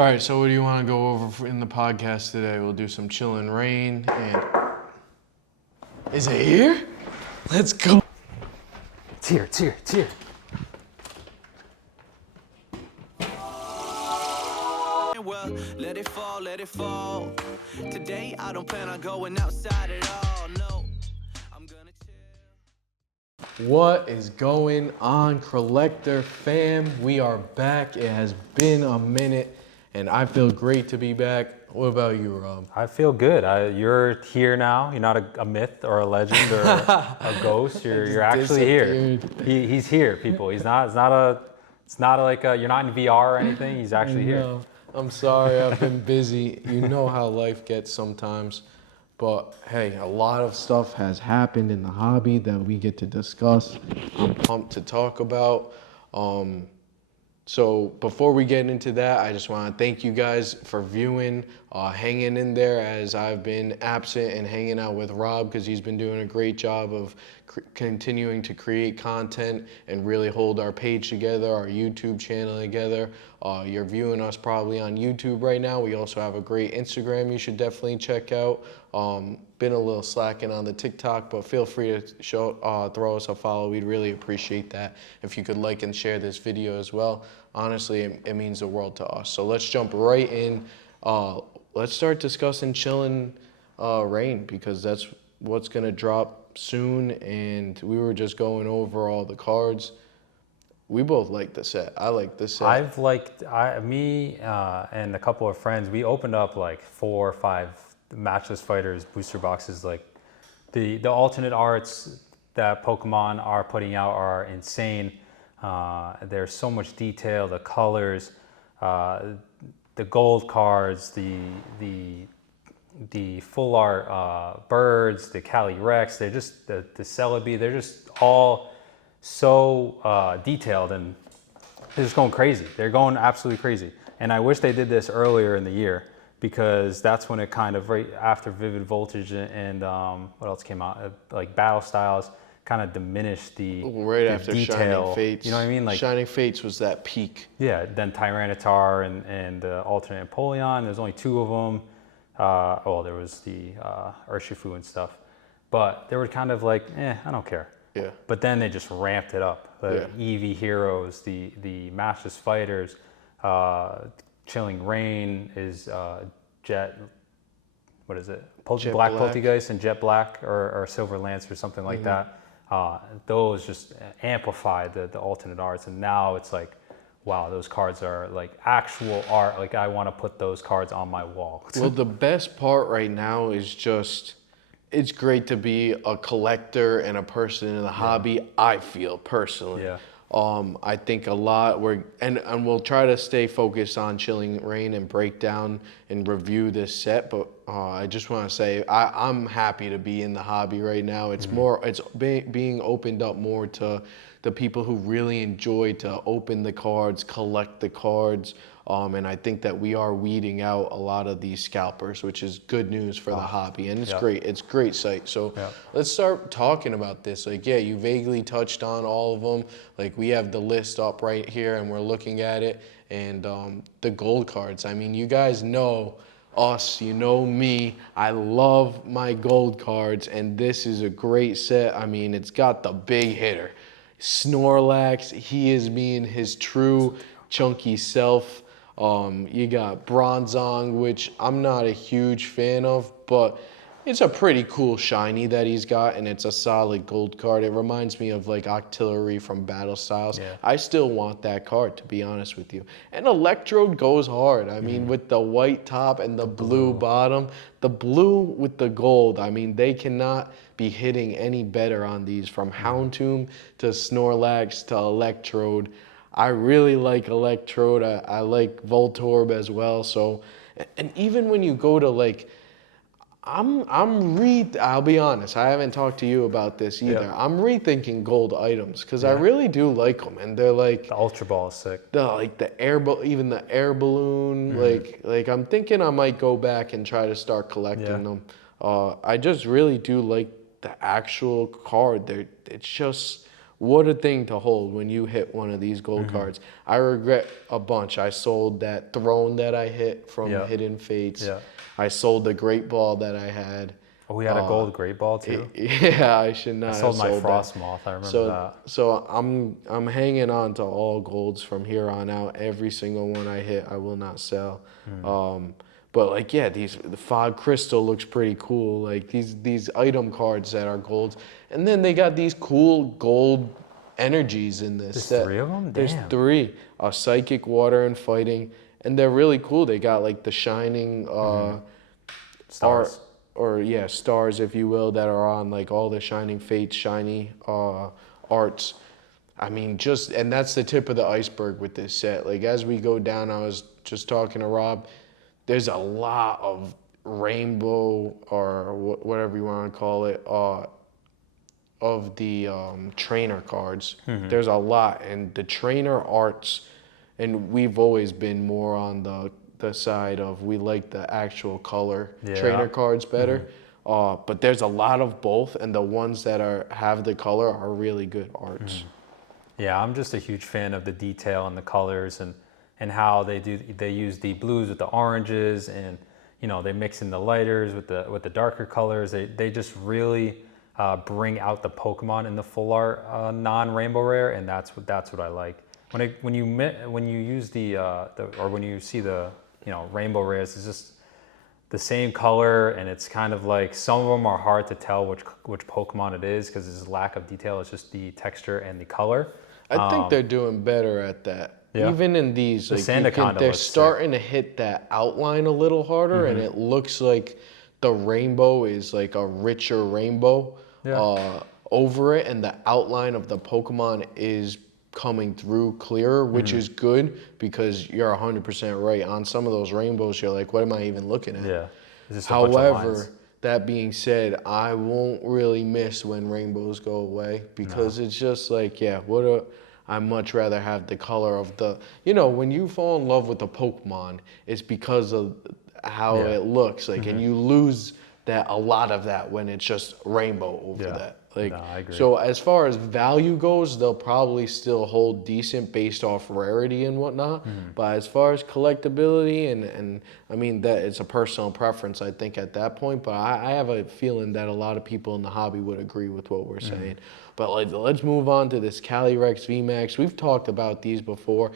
All right, so what do you want to go over in the podcast today? We'll do some chillin' rain and... Is it here? Let's go. It's here, it's here, it's here. Well, let it fall, let it fall. Today I don't plan on going outside at all. No, I'm gonna chill. What is going on, Crelector fam? We are back. It has been a minute, and I feel great to be back. What about you, Rob? I feel good. You're here now. You're not a myth or a legend or a ghost. You're actually here. He's here, people. It's not like you're not in VR or anything. He's actually here. I'm sorry, I've been busy. You know how life gets sometimes. But hey, a lot of stuff has happened in the hobby that we get to discuss. I'm pumped to talk about. So before we get into that, I just want to thank you guys for viewing, hanging in there as I've been absent and hanging out with Rob because he's been doing a great job of continuing to create content and really hold our page together, our YouTube channel together. You're viewing us probably on YouTube right now. We also have a great Instagram you should definitely check out. Been a little slacking on the TikTok, but feel free to throw us a follow. We'd really appreciate that. If you could like and share this video as well. Honestly, it means the world to us. So let's jump right in. Let's start discussing Chillin' Rain because that's what's gonna drop soon. And we were just going over all the cards. We both like the set. I like the set. Me and a couple of friends, we opened up like 4 or 5 Matchless Fighters booster boxes. Like the alternate arts that Pokemon are putting out are insane. There's so much detail, the colors, the gold cards, the full art birds, the Calyrex, they're just the Celebi, they're just all so detailed and they're just going crazy. They're going absolutely crazy. And I wish they did this earlier in the year because that's when it kind of, right after Vivid Voltage and what else came out, like Battle Styles, kind of diminished the after detail. Shining Fates. You know what I mean? Like Shining Fates was that peak. Yeah, then Tyranitar and alternate Empoleon. There's only 2 of them. There was the Urshifu and stuff. But they were kind of like, I don't care. Yeah. But then they just ramped it up. The Eevee Heroes, the Matchless Fighters, Chilling Rain is Jet, what is it? Black Poltegeist and Jet Black or Silver Lance or something like that. Those just amplified the alternate arts, and now it's like, wow, those cards are like actual art. Like I want to put those cards on my wall. Well, the best part right now is just, it's great to be a collector and a person in the hobby, I feel personally. Yeah. I think a lot and we'll try to stay focused on Chilling Rain and break down and review this set. But I just want to say I'm happy to be in the hobby right now. It's it's being opened up more to the people who really enjoy to open the cards, collect the cards. And I think that we are weeding out a lot of these scalpers, which is good news for the hobby. And it's great. It's a great site. So let's start talking about this. Like, you vaguely touched on all of them. Like, we have the list up right here and we're looking at it. And the gold cards. I mean, you guys know us, you know me. I love my gold cards. And this is a great set. I mean, it's got the big hitter. Snorlax, he is being his true chunky self. You got Bronzong, which I'm not a huge fan of, but it's a pretty cool shiny that he's got, and it's a solid gold card. It reminds me of like Octillery from Battle Styles. Yeah. I still want that card, to be honest with you. And Electrode goes hard. I mean, with the white top and the blue bottom, the blue with the gold, I mean, they cannot be hitting any better on these, from Houndoom to Snorlax to Electrode. I really like Electrode. I like Voltorb as well. So, and even when you go to like, I'll be honest, I haven't talked to you about this either. Yeah. I'm rethinking gold items because I really do like them, and they're like The Ultra Ball is sick. Even the air balloon. Like I'm thinking I might go back and try to start collecting them. I just really do like the actual card. It's just what a thing to hold when you hit one of these gold cards. I regret a bunch. I sold that throne that I hit from Hidden Fates. Yeah. I sold the great ball that I had. Oh, we had a gold great ball too. Yeah, I should not I have sold my sold frost that. moth. I remember that. So I'm hanging on to all golds from here on out. Every single one I hit, I will not sell. But like, yeah, the fog crystal looks pretty cool. Like these item cards that are golds, and then they got these cool gold energies in this set. There's 3 of them. There's Damn. 3: psychic, water, and fighting, and they're really cool. They got like the shining Stars. stars, if you will, that are on like all the Shining Fates, shiny arts. I mean, and that's the tip of the iceberg with this set. Like as we go down, I was just talking to Rob, there's a lot of rainbow or whatever you want to call it, of the trainer cards. There's a lot, and the trainer arts, and we've always been more on the side of we like the actual color trainer cards better. But there's a lot of both, and the ones that have the color are really good arts. Yeah, I'm just a huge fan of the detail and the colors and how they use the blues with the oranges, and they mix in the lighters with the darker colors. They just really bring out the Pokemon in the full art non-rainbow rare, and that's what I like. When you use when you see the rainbow rares, it's just the same color, and it's kind of like some of them are hard to tell which Pokemon it is because there's a lack of detail. It's just the texture and the color. I think they're doing better at that. Yeah. Even in these, like Sandaconda they're looks starting to hit that outline a little harder, and it looks like the rainbow is like a richer rainbow over it, and the outline of the Pokemon is coming through clearer, which is good because you're 100% right. On some of those rainbows, you're like, what am I even looking at? Yeah. It's just a bunch of lines. However, that being said, I won't really miss when rainbows go away because it's just like, I'd much rather have the color of the, when you fall in love with a Pokemon, it's because of how it looks like, and you lose a lot of that when it's just rainbow over that. Like, I agree. So as far as value goes, they'll probably still hold decent based off rarity and whatnot. But as far as collectability and I mean that it's a personal preference, I think at that point. But I have a feeling that a lot of people in the hobby would agree with what we're saying. But let's move on to this Calyrex VMAX. We've talked about these before.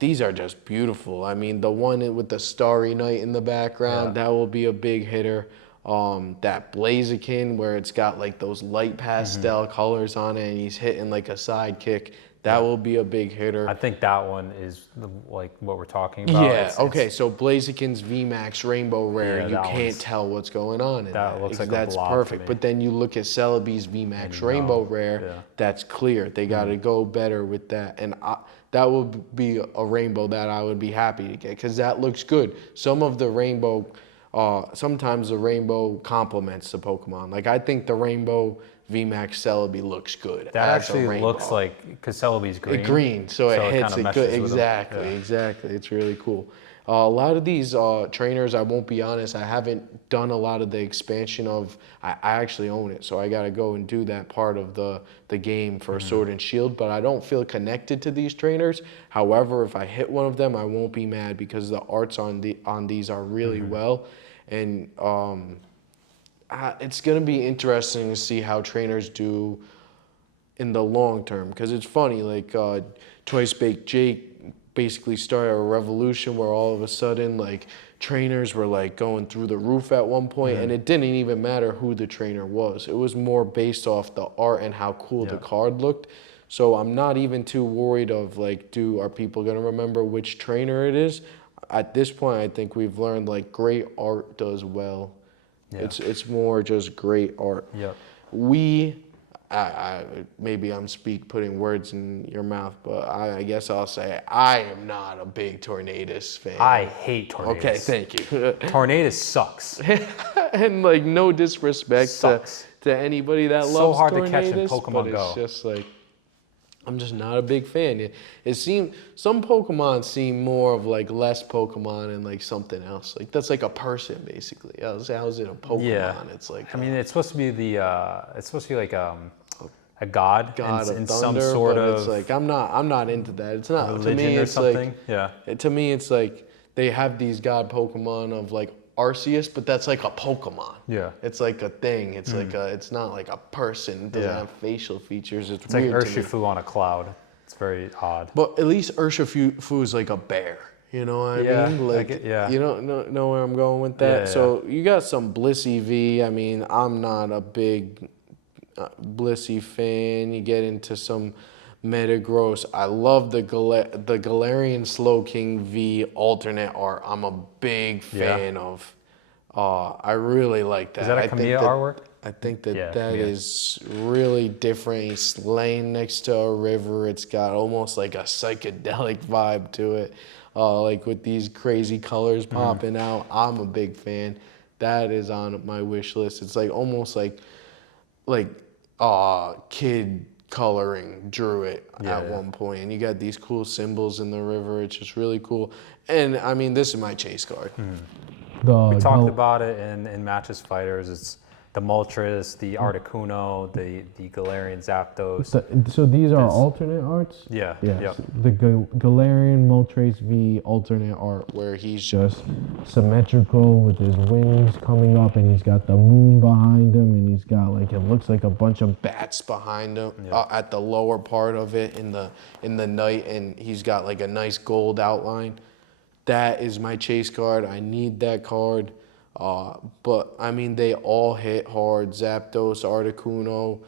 These are just beautiful. I mean, the one with the Starry Night in the background, that will be a big hitter. That Blaziken where it's got like those light pastel colors on it and he's hitting like a sidekick, that will be a big hitter. I think that one is like what we're talking about. Yeah, okay, so Blaziken's VMAX Rainbow Rare, you can't tell what's going on in that. Looks like that's a blob perfect. to me. But then you look at Celebi's VMAX Rainbow Rare, that's clear. They got to go better with that. And that would be a rainbow that I would be happy to get because that looks good. Some of the rainbow... sometimes the rainbow complements the Pokemon. Like I think the rainbow VMAX Celebi looks good. That actually looks like, because Celebi's green. Green, so it hits kinda it good. meshes with them. Exactly. It's really cool. A lot of these trainers, I won't be honest, I haven't done a lot of the expansion of, I actually own it, so I got to go and do that part of the game for Sword and Shield, but I don't feel connected to these trainers. However, if I hit one of them, I won't be mad because the arts on these are really well, and it's going to be interesting to see how trainers do in the long term, because it's funny, like Twice Baked Jake basically started a revolution where all of a sudden like trainers were like going through the roof at one point, and it didn't even matter who the trainer was. It was more based off the art and how cool the card looked. So I'm not even too worried of like, are people gonna remember which trainer it is? At this point, I think we've learned like great art does well. It's more just great art. Maybe I'm putting words in your mouth, but I guess I'll say I am not a big Tornadus fan. I hate Tornadus. Okay, thank you. Tornadus sucks. And like no disrespect to anybody that loves Tornadus. So hard to catch in Pokemon but Go. It's just like, I'm just not a big fan. It seemed some Pokemon seem more of like less Pokemon and like something else. Like that's like a person basically. How's it a Pokemon? Yeah. It's like I mean, it's supposed to be like a god God in of some Thunder, sort but of it's like I'm not into that. It's not to religion me. or It's something. like Yeah. to me, it's like they have these god Pokemon of like Arceus, but that's like a Pokemon. Yeah. It's like a thing. It's like it's not like a person. It doesn't Yeah. have facial features. It's like weird to me. Urshifu on a cloud. It's very odd. But at least Urshifu is like a bear. You know what Yeah, I mean? I Like, get- yeah. you don't know where I'm going with that. Yeah, So you got some Blissey V. I mean, I'm not a big Blissey fan. You get into some Metagross. I love the Galarian Slowking V alternate art. I'm a big fan of. I really like that. Is that a I think Kamiya artwork? I think that Yeah, that Kamiya. is really different. He's laying next to a river. It's got almost like a psychedelic vibe to it, like with these crazy colors popping out. I'm a big fan. That is on my wish list. It's like almost like kid coloring drew it at one point. And you got these cool symbols in the river. It's just really cool. And I mean, this is my chase card. We talked about it in Matches Fighters. It's the Moltres, the Articuno, the Galarian Zapdos. So these are alternate arts? Yeah. Yes. Yep. The Galarian Moltres V alternate art, Where he's just symmetrical with his wings coming up, and he's got the moon behind him, and he's got like, it looks like a bunch of bats behind him at the lower part of it in the night, and he's got like a nice gold outline. That is my chase card. I need that card. But I mean, they all hit hard. Zapdos, Articuno.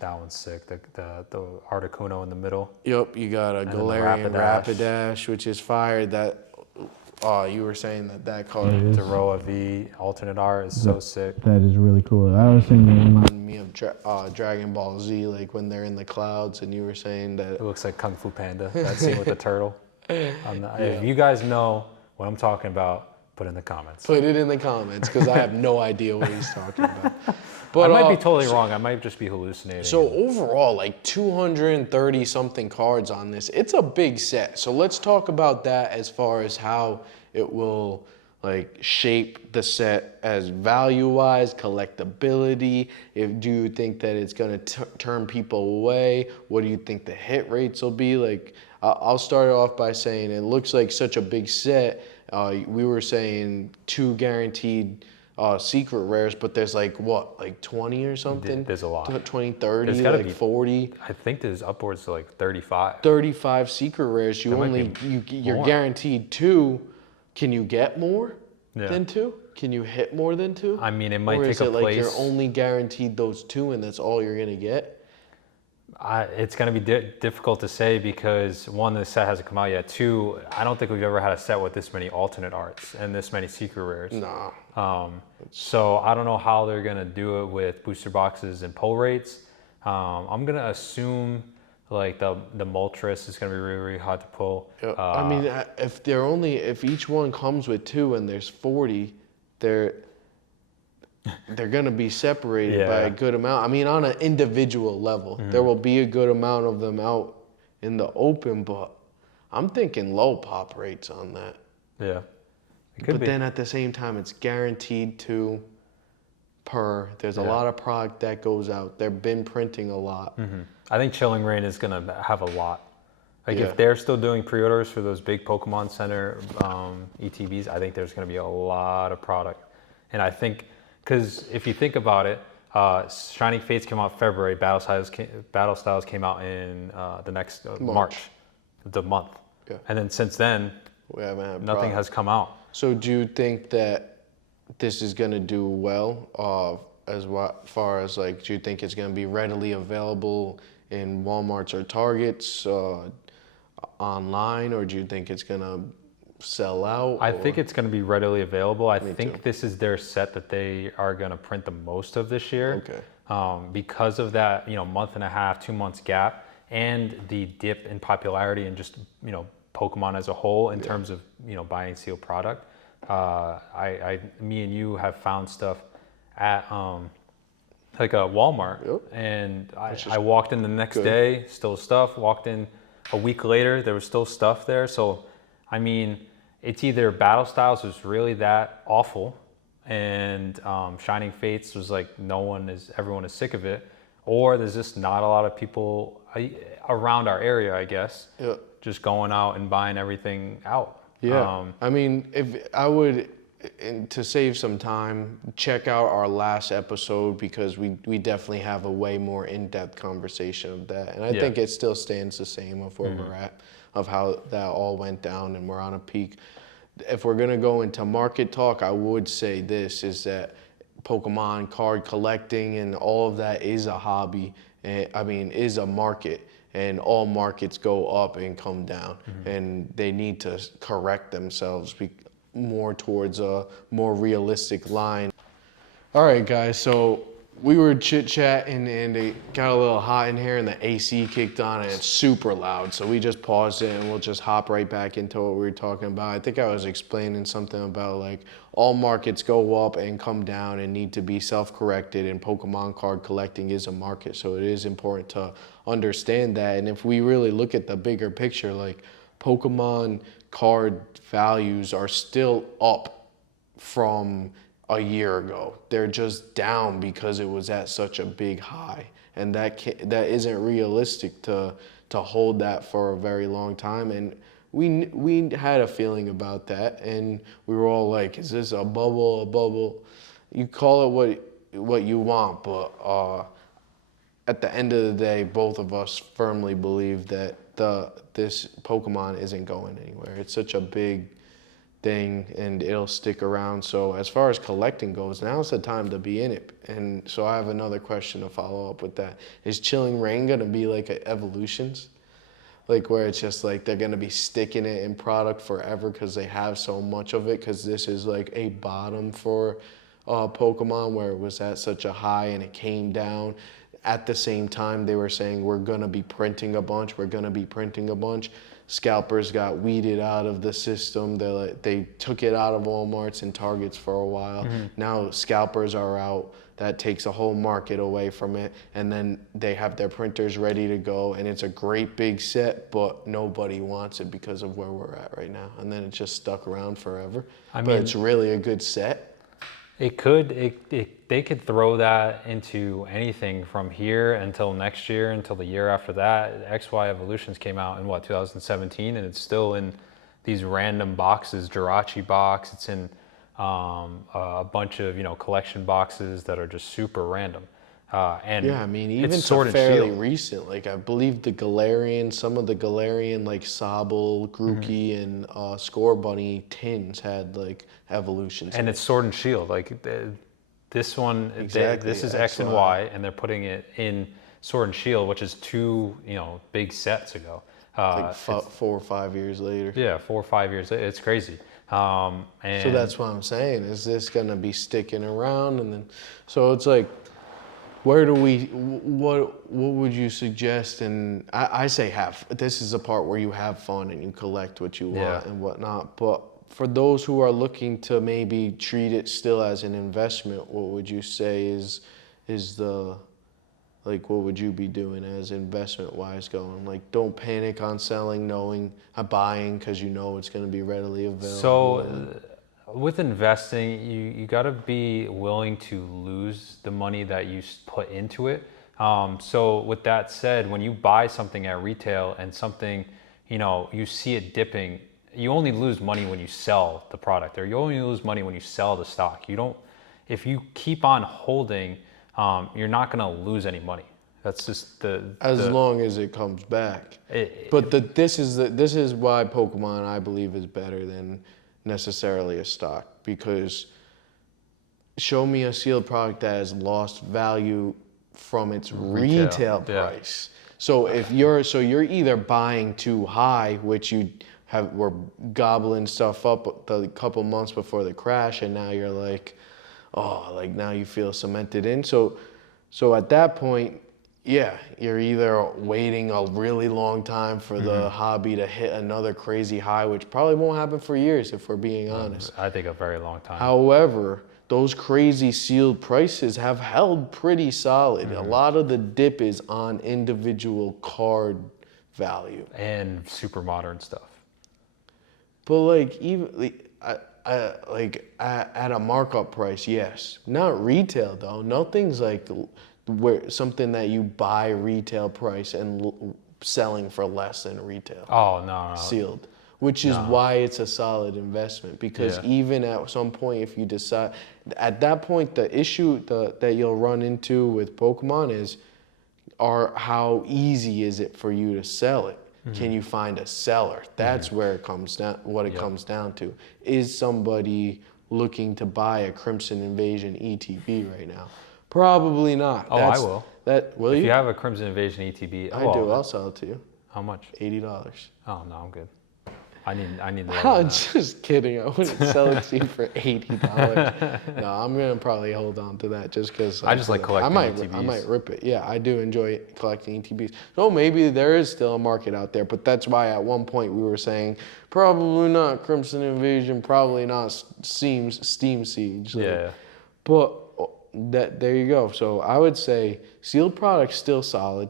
That one's sick. The Articuno in the middle. Yep, you got a then the Galarian Rapidash. Rapidash, which is fire. That you were saying that card is. Daroa V alternate art is so sick. that is really cool. I was saying reminded me of Dragon Ball Z, like when they're in the clouds, and you were saying that It looks like Kung Fu Panda. That scene with the turtle. If you guys know what I'm talking about, put in the comments. put it in the comments because I have no idea what he's talking about. But I might be totally wrong. I might just be hallucinating. So overall, like 230 something cards on this. It's a big set. So let's talk about that as far as how it will like shape the set as value-wise, collectability. Do you think that it's gonna turn people away? What do you think the hit rates will be? Like, I'll start off by saying it looks like such a big set. We were saying 2 guaranteed secret rares, but there's like what, like 20 or something? There's a lot. 20, 30, There's gotta like be 40. I think there's upwards to like 35. 35 secret rares. There might You're more. guaranteed 2. Can you get more Yeah. than 2? Can you hit more than 2? I mean, it might or take is a it like place. you're only guaranteed those 2 and that's all you're gonna get? It's going to be difficult to say because one, the set hasn't come out yet. 2, I don't think we've ever had a set with this many alternate arts and this many secret rares. Nah. So I don't know how they're going to do it with booster boxes and pull rates. I'm going to assume like the Moltres is going to be really, really hard to pull. I mean, if each one comes with 2 and there's 40, they're going to be separated by a good amount. I mean, on an individual level, there will be a good amount of them out in the open, but I'm thinking low pop rates on that. Yeah. It could But be. then at the same time, it's guaranteed 2 per. There's a lot of product that goes out. They've been printing a lot. I think Chilling Reign is going to have a lot. Like Yeah. if they're still doing pre-orders for those big Pokemon Center ETBs, I think there's going to be a lot of product. And I think, because if you think about it, Shining Fates came out February, Battle Styles came out in the next March, the month. Yeah. And then since then, We haven't had nothing product. has come out. So do you think that this is going to do well far as like, do you think it's going to be readily available in Walmarts or Targets online, or do you think it's going to sell out? I think it's going to be readily available. I think too. this is their set that they are going to print the most of this year. Okay. Because of that, month and a half, 2 months gap, and the dip in popularity and just Pokemon as a whole in terms of buying sealed product. Me and you have found stuff at like a Walmart, and I walked in the next day, still stuff. Walked in a week later, there was still stuff there. So, I mean, it's either Battle Styles was really that awful, and Shining Fates was like everyone is sick of it, or there's just not a lot of people around our area, I guess, Yeah. just going out and buying everything out. Yeah. I mean, if I would, and to save some time, check out our last episode because we definitely have a way more in-depth conversation of that. And I think it still stands the same of where we're at, of how that all went down and we're on a peak. If we're gonna go into market talk, I would say this is that Pokemon card collecting and all of that is a hobby. Is a market. And all markets go up and come down. And they need to correct themselves more towards a more realistic line. All right, guys, so we were chit-chatting and it got a little hot in here and the AC kicked on and it's super loud. So we just paused it and we'll just hop right back into what we were talking about. I think I was explaining something about like all markets go up and come down and need to be self-corrected, and Pokemon card collecting is a market. So it is important to understand that. And if we really look at the bigger picture, like Pokemon card values are still up from a year ago. They're just down because it was at such a big high, and that isn't realistic to hold that for a very long time. And we had a feeling about that, and we were all like, "Is this a bubble? A bubble?" You call it what you want, but at the end of the day, both of us firmly believe that this Pokemon isn't going anywhere. It's such a big thing and it'll stick around. So as far as collecting goes, now's the time to be in it. And so I have another question to follow up with that. Is Chilling Reign gonna be like a Evolutions? Like where it's just like they're gonna be sticking it in product forever because they have so much of it, because this is like a bottom for Pokemon where it was at such a high and it came down. At the same time, they were saying, we're going to be printing a bunch. Scalpers got weeded out of the system. They took it out of Walmarts and Targets for a while. Now scalpers are out. That takes a whole market away from it. And then they have their printers ready to go. And it's a great big set, but nobody wants it because of where we're at right now. And then it's just stuck around forever. But it's really a good set. They could throw that into anything from here until next year, until the year after that. XY Evolutions came out in 2017, and it's still in these random boxes. Jirachi box, it's in a bunch of collection boxes that are just super random. And yeah, I mean, even it's Sword and fairly Shield. recent, like I believe some of the Galarian, like Sobble, Grookey, and Score Bunny tins had like evolutions. And it's Sword and Shield. Like this one, Exactly, this is X and Y, and they're putting it in Sword and Shield, which is two big sets ago. Like 4 or 5 years later. Yeah, 4 or 5 years. It's crazy. And so that's what I'm saying. Is this gonna be sticking around? And then, so it's like, what would you suggest? And I say this is the part where you have fun and you collect what you want and whatnot. But for those who are looking to maybe treat it still as an investment, what would you say is the, like, what would you be doing as investment wise going? Like, don't panic on selling, buying because it's going to be readily available. So with investing, you got to be willing to lose the money that you put into it. So with that said, when you buy something at retail and something, you see it dipping, you only lose money when you sell the product, or you only lose money when you sell the stock. If you keep on holding, you're not going to lose any money. That's just as long as it comes back. This is why Pokemon, I believe, is better than necessarily a stock, because show me a sealed product that has lost value from its retail price. So you're either buying too high, which you were gobbling stuff up a couple months before the crash, and now you're like, now you feel cemented in. So at that point, yeah, you're either waiting a really long time for the hobby to hit another crazy high, which probably won't happen for years if we're being honest. I think a very long time. However, those crazy sealed prices have held pretty solid. A lot of the dip is on individual card value. And super modern stuff. But like, even at a markup price, yes. Not retail though. Nothing's like where something that you buy retail price and selling for less than retail. Oh, no. Sealed. Which is why it's a solid investment, because even at some point, if you decide, at that point, the issue that you'll run into with Pokemon is, how easy is it for you to sell it? Can you find a seller? That's where it comes down, it comes down to. Is somebody looking to buy a Crimson Invasion ETB right now? Probably not. Oh, I will. Will if you? you have a Crimson Invasion ETB, I do. I'll sell it to you. How much? $80. Oh, no, I'm good. I need the I'm just kidding. I wouldn't sell it to you for $80. No, I'm gonna probably hold on to that just because I just like collecting ETBs. I might rip it. Yeah, I do enjoy collecting ETBs. So maybe there is still a market out there, but that's why at one point we were saying probably not Crimson Invasion, probably not Steam Siege. But there you go. So I would say sealed product's still solid,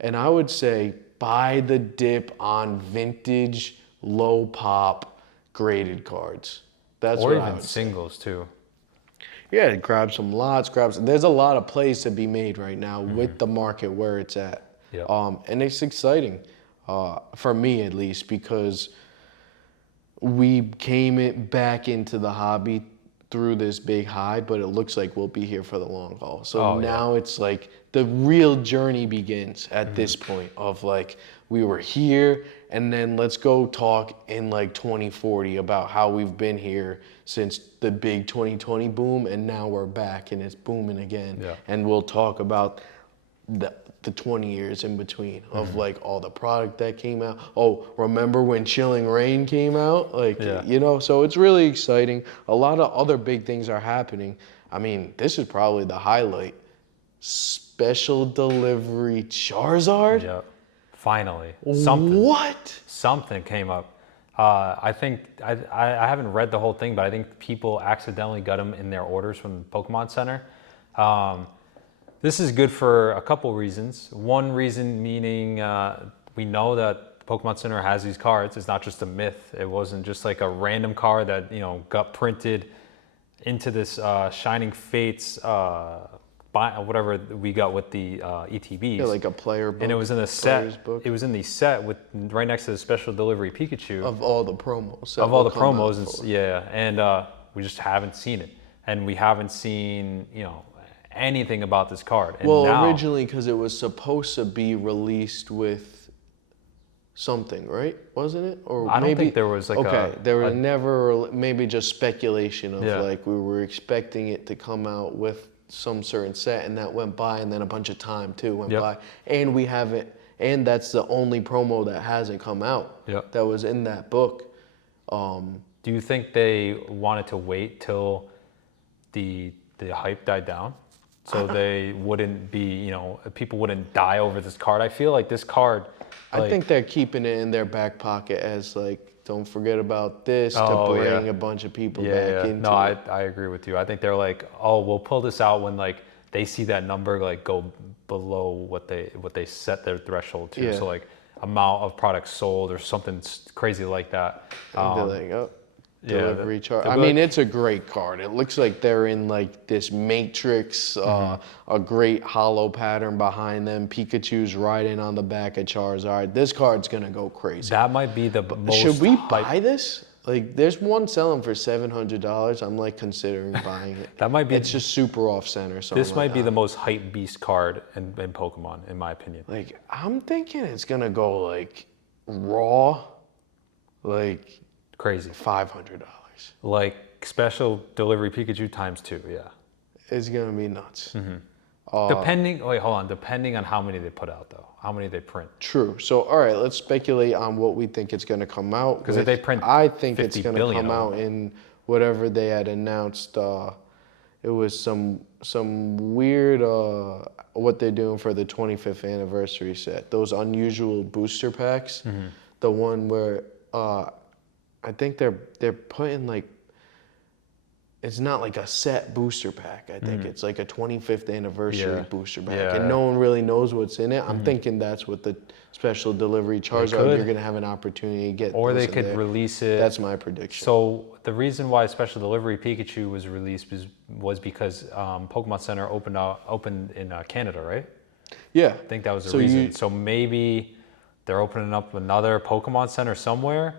and I would say buy the dip on vintage, low pop, graded cards. That's or what even I would singles say. too. Yeah, grab some lots, there's a lot of plays to be made right now with the market where it's at. Yep. And it's exciting, for me at least, because we came back into the hobby through this big high, but it looks like we'll be here for the long haul. So now it's like the real journey begins at this point of like, we were here, and then let's go talk in like 2040 about how we've been here since the big 2020 boom, and now we're back and it's booming again. Yeah. And we'll talk about the 20 years in between of like all the product that came out. Oh, remember when Chilling Reign came out? Like, you know, so it's really exciting. A lot of other big things are happening. I mean, this is probably the highlight. Special delivery Charizard? Yeah. Finally. Something. What? Something came up. I think, I haven't read the whole thing, but I think people accidentally got them in their orders from the Pokemon Center. This is good for a couple reasons. One reason meaning we know that the Pokemon Center has these cards. It's not just a myth. It wasn't just like a random card that, you know, got printed into this Shining Fates, whatever we got with the ETBs. Yeah, like a player book. And it was in the set. Book. It was in the set with right next to the special delivery Pikachu. Of all the promos. Of all the promos, and we just haven't seen it, and we haven't seen, you know, anything about this card. And well, now, originally because it was supposed to be released with something, right? Wasn't it? Or I don't maybe, think there was like there was never, maybe just speculation of Yeah. like we were expecting it to come out with some certain set, and that went by, and then a bunch of time too went by, and we haven't, and that's the only promo that hasn't come out that was in that book. Do you think they wanted to wait till the hype died down, so they wouldn't be, you know, people wouldn't die over this card? I feel like this card, I think they're keeping it in their back pocket as like, don't forget about this, to bring a bunch of people back into it. I agree with you. I think they're like, oh, we'll pull this out when like they see that number like go below what they set their threshold to. Yeah. So like amount of products sold or something crazy like that. And they're like, oh, delivery charge. I like, mean, it's a great card. It looks like they're in like this matrix, a great hollow pattern behind them. Pikachu's riding on the back of Charizard. This card's gonna go crazy. That might be the most. Should we buy this? Like, there's one selling for $700. I'm like considering buying it. That might be. It's just super off center. So this might be the most hype beast card in Pokemon, in my opinion. Like, I'm thinking it's gonna go like raw, like crazy. $500. Like special delivery Pikachu times 2, yeah. It's gonna be nuts. Depending on how many they put out though, how many they print. True. So, all right, let's speculate on what we think it's gonna come out. Because if they print, I think it's 50 gonna billion come out in whatever they had announced. It was some weird what they're doing for the 25th anniversary set. Those unusual booster packs. The one where I think they're putting like, it's not like a set booster pack. I think it's like a 25th anniversary Yeah. booster pack, Yeah. and no one really knows what's in it. I'm thinking that's what the special delivery Charizard. could. You're gonna have an opportunity to get. Or those they in could there. release it. That's my prediction. So the reason why Special Delivery Pikachu was released was because Pokemon Center opened in Canada, right? Yeah, I think that was the So reason. you- So maybe they're opening up another Pokemon Center somewhere,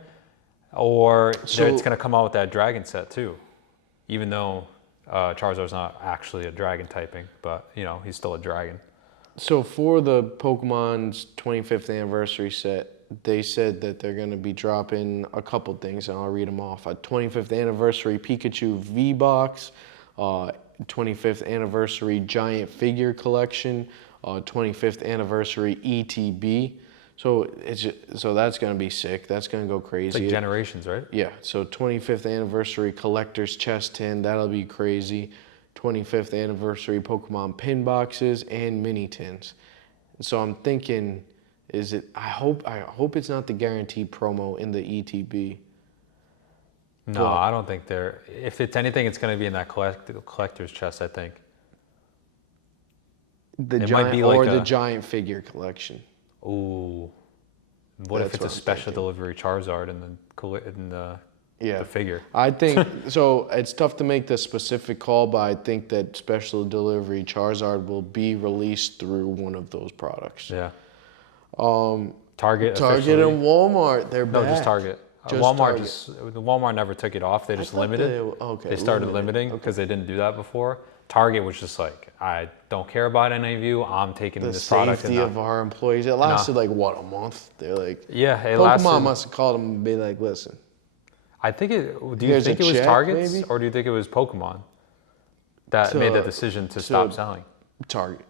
or it's going to come out with that Dragon set too, even though Charizard's not actually a Dragon typing, but he's still a Dragon. So for the Pokemon's 25th anniversary set, they said that they're going to be dropping a couple things, and I'll read them off. A 25th anniversary Pikachu V-Box, 25th anniversary Giant Figure Collection, 25th anniversary ETB. So that's going to be sick. That's going to go crazy. It's like Generations, right? Yeah, so 25th anniversary Collector's Chest Tin, that'll be crazy. 25th anniversary Pokemon pin boxes and mini tins. So I'm thinking, I hope it's not the guaranteed promo in the ETB. No, Well- I don't think if it's anything, it's going to be in that collector's chest, I think. The It giant, might be or like the a- giant figure collection. Ooh. What if That's it's what a I'm special thinking. delivery Charizard in the Yeah. the figure? I think so. It's tough to make the specific call, but I think that special delivery Charizard will be released through one of those products. Yeah. Target Target officially- and Walmart, they're No, back. just Target. Just Walmart Target. Walmart never took it off. They just thought limited. okay, They started limited. limiting because they didn't do that before. Target was just like, I don't care about any of you. I'm taking The this product. safety of our employees. It lasted like what, a month? They're like, Yeah, it Pokemon lasted. must have called them and be like, listen, I think do you Here's think a it was check, Target's maybe? or do you think it was Pokemon that To- made the decision to stop selling? Target.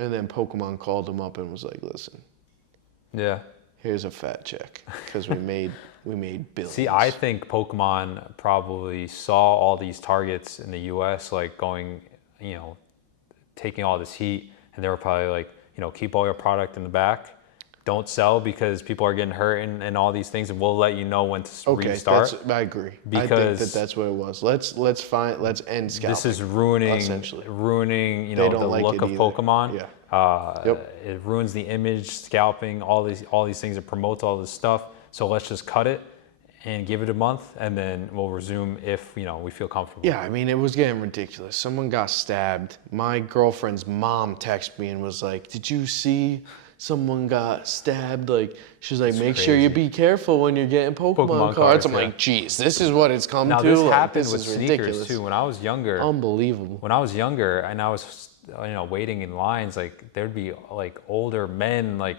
And then Pokemon called them up and was like, listen, Yeah. here's a fat check because we made billions. See, I think Pokemon probably saw all these targets in the U.S. like going, taking all this heat, and they were probably like, keep all your product in the back, don't sell because people are getting hurt and all these things, and we'll let you know when to restart. I agree. I think Because that's what it was. Let's end scalping. This is ruining, essentially. the don't like look it of either. Pokemon. Yeah. Yep. It ruins the image, scalping, all these things. It promotes all this stuff. So let's just cut it and give it a month, and then we'll resume if we feel comfortable. Yeah, I mean, it was getting ridiculous. Someone got stabbed. My girlfriend's mom texted me and was like, did you see someone got stabbed? Like, she's like, make sure you be careful when you're getting Pokemon cards. I'm yeah. like, geez, this is what it's come Now to. this Like, happened this with is sneakers ridiculous. too. When I was younger, Unbelievable. when I was younger and I was waiting in lines, like there'd be like older men like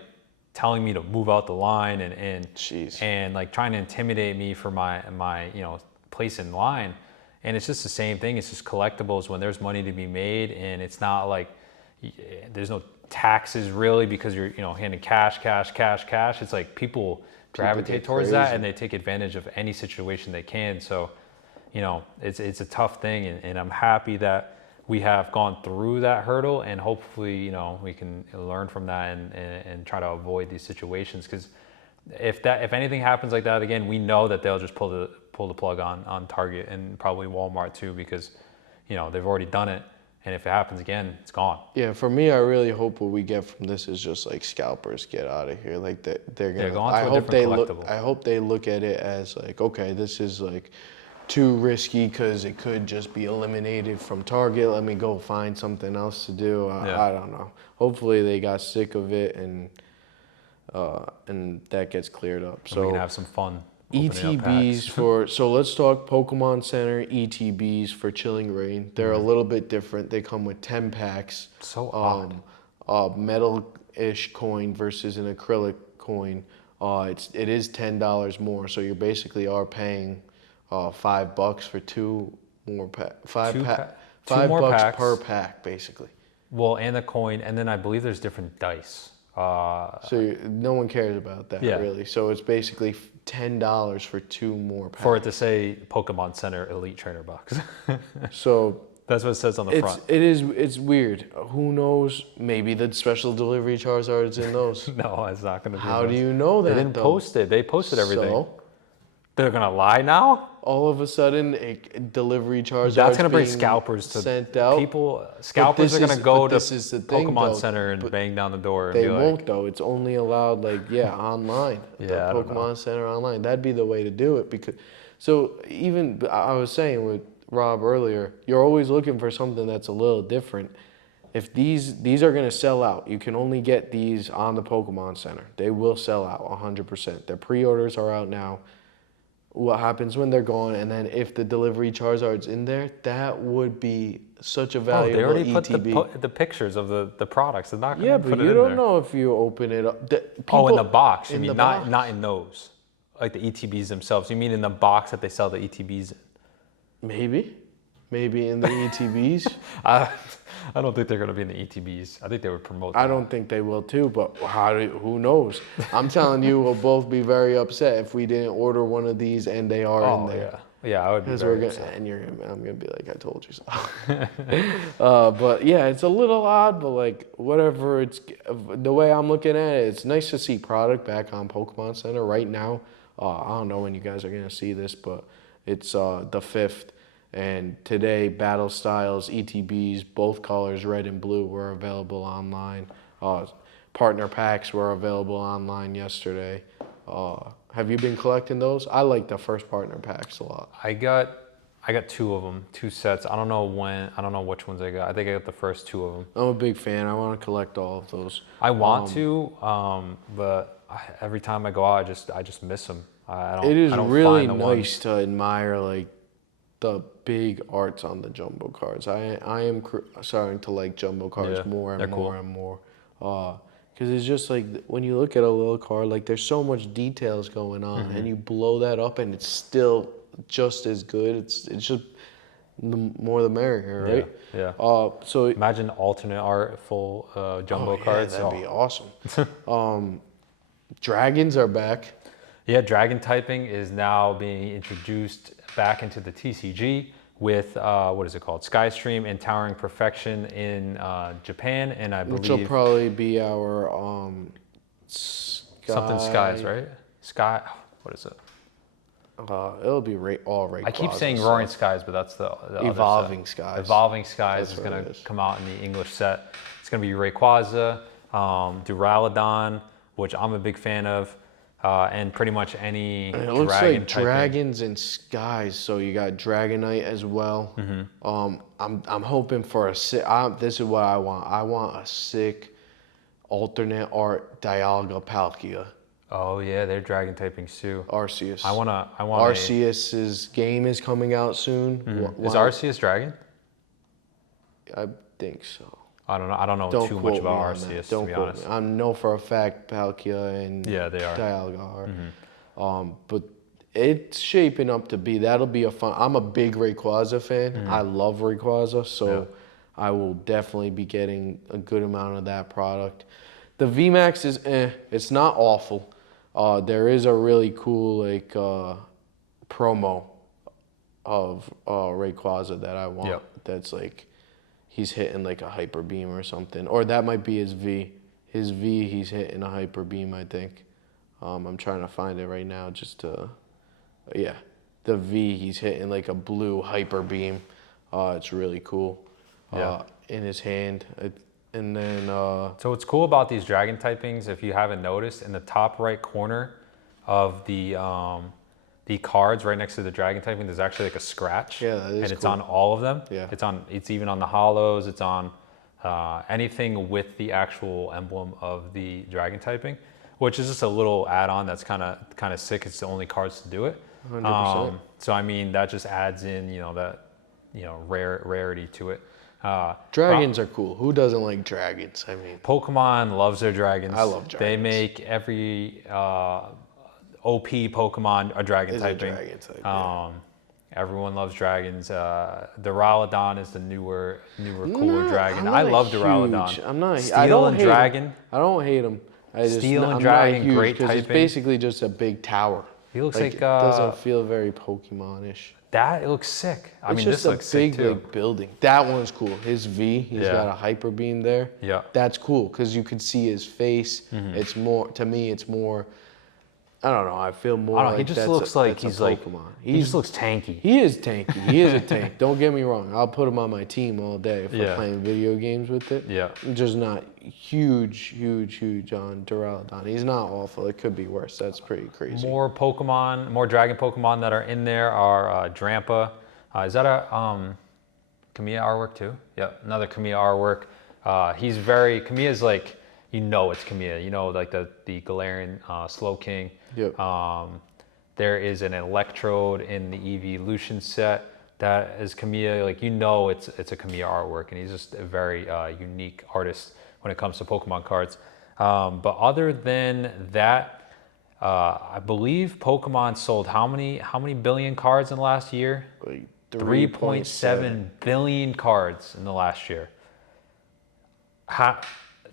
telling me to move out the line and like trying to intimidate me for my place in line. And it's just the same thing. It's just collectibles when there's money to be made, and it's not like there's no taxes really because you're handing cash. It's like people gravitate get towards that, crazy. and they take advantage of any situation they can. So it's a tough thing, and I'm happy that we have gone through that hurdle, and hopefully we can learn from that and try to avoid these situations, because if anything happens like that again, we know that they'll just pull the plug on Target and probably Walmart too, because they've already done it, and if it happens again, it's gone. Yeah, for me, I really hope what we get from this is just like scalpers get out of here. Like they're gonna. go on to I a hope different they look. collectible. I hope they look at it as like, okay, this is like too risky because it could just be eliminated from Target. Let me go find something else to do. I don't know. Hopefully they got sick of it and that gets cleared up. So we So can have some fun. opening up ETBs packs. so let's talk Pokemon Center ETBs for Chilling Reign. They're a little bit different. They come with 10 packs. So odd. A metal-ish coin versus an acrylic coin. It is $10 more, so you basically are paying $5 for two more Two more $5 packs. per pack, basically. Well, and the coin, and then I believe there's different dice. So no one cares about that, Yeah. really. So it's basically $10 for two more packs. For it to say Pokemon Center Elite Trainer Box. So That's what it says on the front. it's weird. Who knows? Maybe the special delivery Charizard's in those. No, it's not going to be. How do those. you know that? They didn't though? post it. They posted everything. So, They're gonna lie now. All of a sudden, delivery Charizards That's gonna bring being scalpers to sent out. people. Scalpers are gonna go to this is the thing, Pokemon though. Center and bang down the door. And They be like, won't though. It's only allowed online. Yeah, the I don't know. Pokemon Center online. That'd be the way to do it because. So even I was saying with Rob earlier, you're always looking for something that's a little different. If these are gonna sell out, you can only get these on the Pokemon Center. They will sell out 100%. Their pre-orders are out now. What happens when they're gone, and then if the delivery Charizard's in there, that would be such a valuable they already ETB. put the pictures of the products. They're not gonna Yeah, put but it you in don't there. know if you open it up. In the box. You in mean the not box. in those, like the ETBs themselves. You mean in the box that they sell the ETBs in? Maybe in the ETBs. I don't think they're gonna be in the ETBs. I think they would promote. I don't think they will too, but who knows? I'm telling you, we'll both be very upset if we didn't order one of these and they are in there. Yeah, I would be very upset. And I'm gonna be like, I told you so. But yeah, it's a little odd, but whatever. It's the way I'm looking at it. It's nice to see product back on Pokemon Center right now. I don't know when you guys are gonna see this, but it's the 5th. And today, Battle Styles, ETBs, both colors, red and blue, were available online. Partner packs were available online yesterday. Have you been collecting those? I like the first partner packs a lot. I got 2 of them, 2 sets. I don't know which ones I got. I think I got the first 2 of them. I'm a big fan. I want to collect all of those. I want to, but every time I go out, I just miss them. It is really nice to admire the big arts on the jumbo cards. I am starting to like jumbo cards more and more and more. Because it's just when you look at a little card, there's so much details going on, and you blow that up, and it's still just as good. It's just the more the merrier, right? Yeah. So imagine alternate art full jumbo cards. That'd be awesome. Dragons are back. Yeah, dragon typing is now being introduced back into the TCG with what is it called? Skystream and Towering Perfection in Japan, and I believe which will probably be our something skies, right? Sky. What is it? It'll be all Rayquaza. I keep saying Roaring Skies, but that's the Evolving other set. Skies. Evolving Skies That's is what going it to is. come out in the English set. It's going to be Rayquaza, Duraludon, which I'm a big fan of, and pretty much any It looks dragon like typing. dragons and skies, so you got Dragonite as well. I'm hoping for a sick. This is what I want. I want a sick alternate art Dialga Palkia. Oh yeah, they're dragon typing too. Arceus. I want Arceus's game is coming out soon. Is Arceus dragon? I think so. I don't know Don't too quote much about me on that. Arceus, Don't to be quote honest. me. I know for a fact Palkia and Yeah, they are. Dialga are. But it's shaping up to be. That'll be a fun. I'm a big Rayquaza fan. I love Rayquaza, so I will definitely be getting a good amount of that product. The VMAX is it's not awful. There is a really cool promo of Rayquaza that I want. Yep. That's he's hitting a hyper beam or something, or that might be his V. His V, he's hitting a hyper beam, I think. I'm trying to find it right now, the V, he's hitting a blue hyper beam. It's really cool. In his hand, and then. So what's cool about these dragon typings, if you haven't noticed, in the top right corner of the cards right next to the dragon typing, there's actually a scratch. Yeah, that is and it's cool. on all of them. Yeah. It's even on the hollows. It's on anything with the actual emblem of the dragon typing, which is just a little add-on that's kind of sick. It's the only cards to do it. 100%. So I mean that just adds in rarity to it. Dragons are cool. Who doesn't like dragons? I mean, Pokemon loves their dragons. I love They dragons. make every OP Pokemon a dragon It's a typing. dragon type, yeah. Everyone loves dragons. Duraludon is the newer, cooler Nah, dragon. I'm I not love huge. Duraludon. I'm not. Steel I don't and hate Dragon. Him. I don't hate him. Steel and I'm Dragon, not huge great because it's typing. basically just a big tower. He looks it doesn't feel very Pokemon-ish. that. It looks sick. I It's mean, just this a looks sick too. big building. That one's cool. His V, he's got a hyper beam there. Yeah. That's cool because you could see his face. It's more, to me, it's more I don't know. I feel more I don't know, like he just looks like that's a he's like Pokemon. he just looks tanky. He is tanky. He is a tank. Don't get me wrong. I'll put him on my team all day if we're playing video games with it. Yeah. I'm just not huge on Duraludon. He's not awful. It could be worse. That's pretty crazy. More Dragon Pokemon that are in there are Drampa. Is that a Kamiya artwork too? Yeah, another Kamiya artwork. Kamiya's like, it's Kamiya. Like the Galarian Slow King. Yep. There is an Electrode in the Eevee Lucian set that is Kamiya. Like it's a Kamiya artwork, and he's just a very unique artist when it comes to Pokemon cards. But other than that, I believe Pokemon sold how many billion cards in the last year? Like 3.7 billion cards in the last year.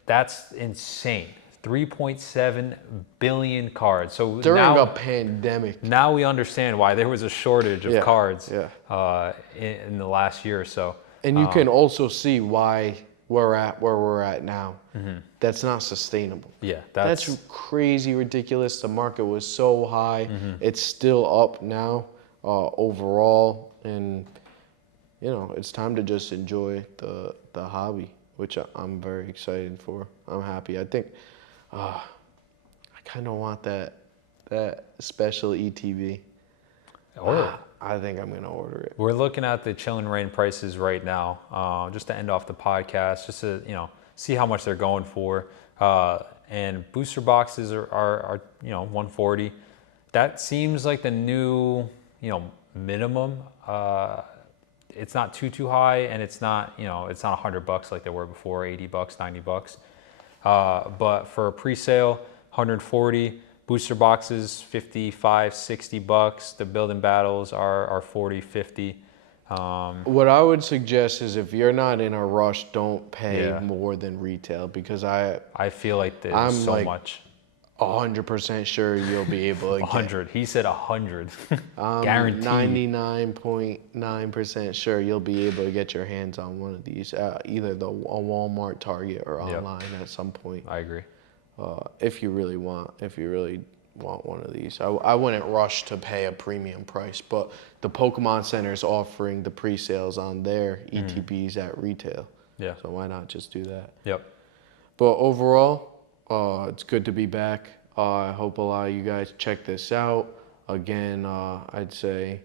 That's insane. 3.7 billion cards. So during a pandemic. Now we understand why there was a shortage of cards in the last year or so. And you can also see why we're at where we're at now. Mm-hmm. That's not sustainable. Yeah, that's crazy ridiculous. The market was so high. Mm-hmm. It's still up now overall, and it's time to just enjoy the hobby, which I'm very excited for. I'm happy. I think I kind of want that special ETB. I think I'm gonna order it. We're looking at the Chillin' Rain prices right now, just to end off the podcast, just to see how much they're going for. And booster boxes are 140. That seems like the new minimum. It's not too high, and it's not it's not $100 like they were before, $80, $90. But for pre-sale, 140. Booster boxes, $55, $60. The building battles are $40, $50. What I would suggest is if you're not in a rush, don't pay more than retail, because I feel like there's so much. 100% sure you'll be able to 100. He said 100. Guaranteed. 99.9% sure you'll be able to get your hands on one of these, either a Walmart, Target, or online at some point. I agree. If you really want one of these. I wouldn't rush to pay a premium price, but the Pokemon Center is offering the pre-sales on their ETBs at retail. Yeah. So why not just do that? Yep. But overall, it's good to be back. I hope a lot of you guys check this out. Again, I'd say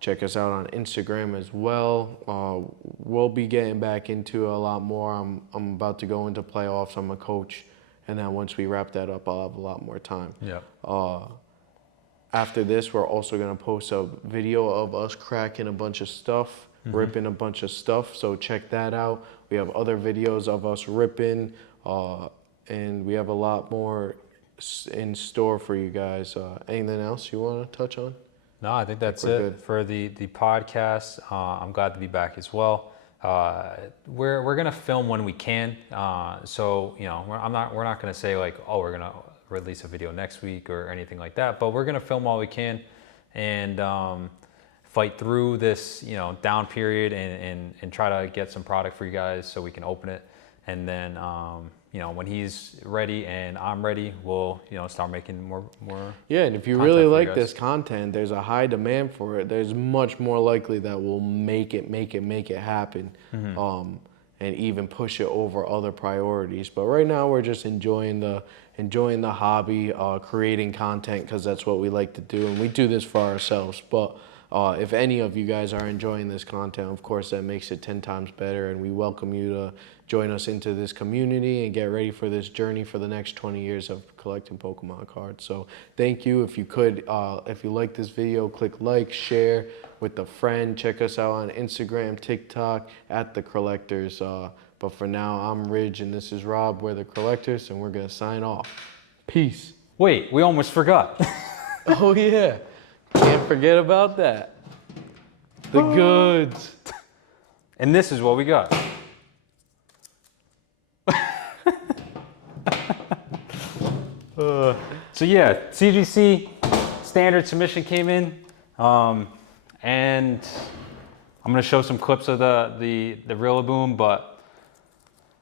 check us out on Instagram as well. We'll be getting back into a lot more. I'm about to go into playoffs. I'm a coach. And then once we wrap that up, I'll have a lot more time. Yeah. After this, we're also going to post a video of us cracking a bunch of stuff, ripping a bunch of stuff. So check that out. We have other videos of us ripping, and we have a lot more in store for you guys. Anything else you want to touch on? No, I think that's it for the podcast. I'm glad to be back as well. We're gonna film when we can, so we're not gonna say like, oh, we're gonna release a video next week or anything like that, but we're gonna film while we can and fight through this down period and try to get some product for you guys so we can open it, and then when he's ready and I'm ready, we'll start making more. Yeah, and if you really like this content, there's a high demand for it. There's much more likely that we'll make it happen, and even push it over other priorities. But right now, we're just enjoying the hobby, creating content, because that's what we like to do, and we do this for ourselves. But if any of you guys are enjoying this content, of course, that makes it 10 times better, and we welcome you to join us into this community and get ready for this journey for the next 20 years of collecting Pokemon cards. So thank you. If you could, if you like this video, click like, share with a friend. Check us out on Instagram, TikTok, at The Crelectors. But for now, I'm Ridge, and this is Rob. We're The Crelectors, and we're going to sign off. Peace. Wait, we almost forgot. Oh, yeah. Can't forget about that. The goods. And this is what we got. So yeah, CGC standard submission came in, and I'm gonna show some clips of the Rillaboom, but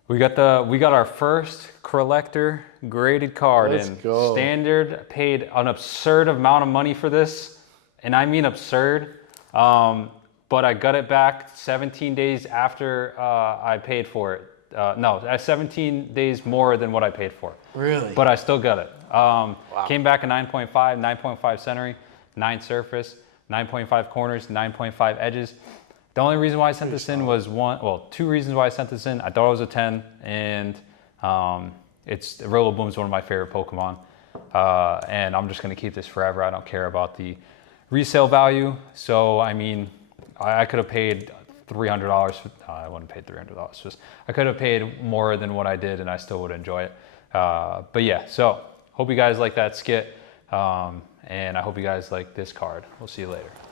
We got our first Crelector graded card Let's in. go. Standard paid an absurd amount of money for this, and I mean absurd. But I got it back 17 days after I paid for it. No, 17 days more than what I paid for. Really? But I still got it. Came back a 9.5, 9.5 centering, 9 surface, 9.5 corners, 9.5 edges. The only reason why I sent this in was two reasons why I sent this in. I thought it was a 10, and it's Rillaboom is one of my favorite Pokemon, and I'm just gonna keep this forever. I don't care about the resale value. So I mean, I could have paid $300. I wouldn't have paid $300. Just I could have paid more than what I did, and I still would enjoy it. But yeah, so hope you guys like that skit, and I hope you guys like this card. We'll see you later.